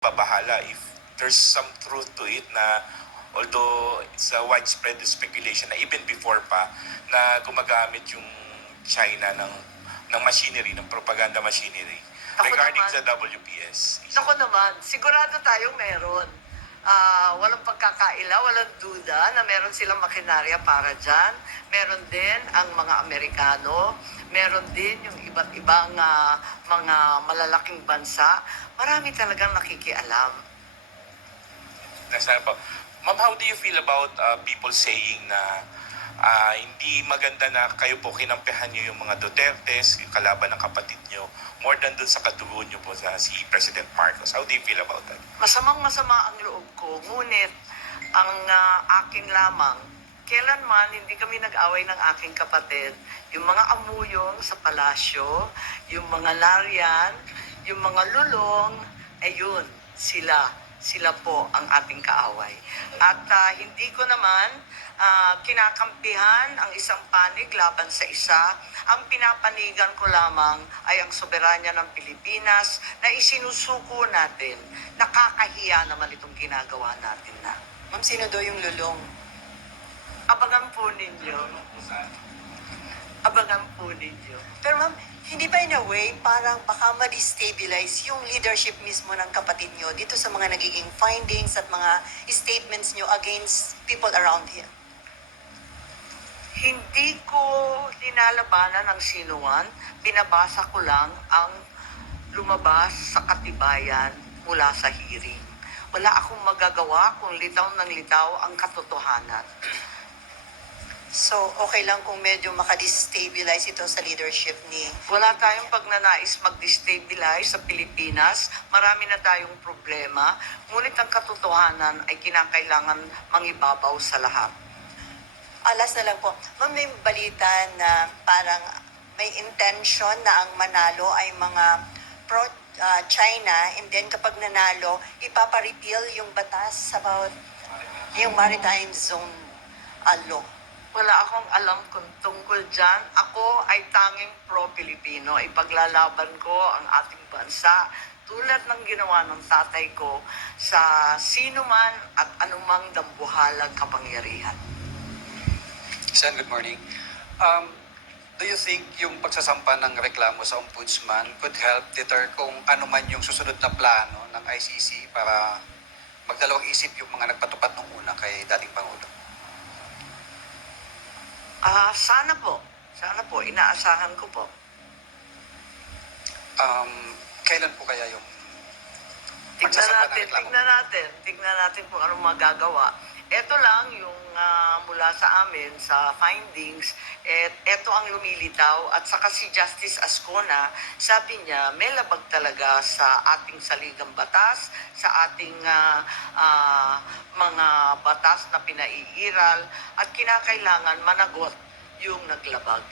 pabahala if there's some truth to it na although it's a widespread speculation na even before pa na gumagamit yung China ng machinery, ng propaganda machinery regarding sa WPS. Ako naman, sigurado tayong meron. Walang pagkakaila, walang duda na meron silang makinarya para dyan. Meron din ang mga Amerikano, meron din yung iba't ibang mga malalaking bansa. Marami talagang nakikialam. Nasaan po? Ma'am, how do you feel about people saying na hindi maganda na kayo po kinampihan nyo yung mga Dutertes, yung kalaban ng kapatid nyo, more than dun sa katugon nyo po sa si President Marcos? How do you feel about that? Masamang-masama ang loob ko, ngunit ang akin lamang, kailanman hindi kami nag-away ng aking kapatid. Yung mga amuyong sa palasyo, yung mga larian, yung mga lulong, ayun, sila po ang ating kaaway. At hindi ko naman kinakampihan ang isang panig laban sa isa. Ang pinapanigan ko lamang ay ang soberanya ng Pilipinas na isinusuko natin. Nakakahiya naman itong ginagawa natin na. Ma'am, sino daw yung lulong? Abangan po ninyo. Abangan po ninyo. Pero ma'am, hindi ba in a way parang baka ma-destabilize yung leadership mismo ng kapatid nyo dito sa mga nagiging findings at mga statements nyo against people around him? Hindi ko linalabanan ang sinuman, binabasa ko lang ang lumabas sa katibayan mula sa hearing. Wala akong magagawa kung litaw ng litaw ang katotohanan. So, okay lang kung medyo makadestabilize ito sa leadership ni... Wala tayong pagnanais mag-destabilize sa Pilipinas. Marami na tayong problema. Ngunit ang katotohanan ay kinakailangan mangibabaw sa lahat. Alas na lang po. Ma'am, may balita na parang may intention na ang manalo ay mga pro-China and then kapag nanalo, ipapa-repeal yung batas about yung maritime zone law. Wala akong alam kung tungkol dyan. Ako ay tanging pro-Pilipino. Ipaglalaban ko ang ating bansa tulad ng ginawa ng tatay ko sa sino man at anumang dambuhalang kapangyarihan. Sen, good morning. Do you think yung pagsasampa ng reklamo sa ombudsman could help deter kung ano man yung susunod na plano ng ICC para magdalawang isip yung mga nagpatupad nung una kay dating Pangulo? Sana po. Sana po. Inaasahan ko po. Kailan po kaya yung Tignan pagsasampa ng natin, reklamo? tignan natin kung anong magagawa. Ito lang yung mula sa amin, sa findings, ito ang lumilitaw. At saka si Justice Ascona, sabi niya, may labag talaga sa ating saligang batas, sa ating mga batas na pinaiiral, at kinakailangan managot yung naglabag.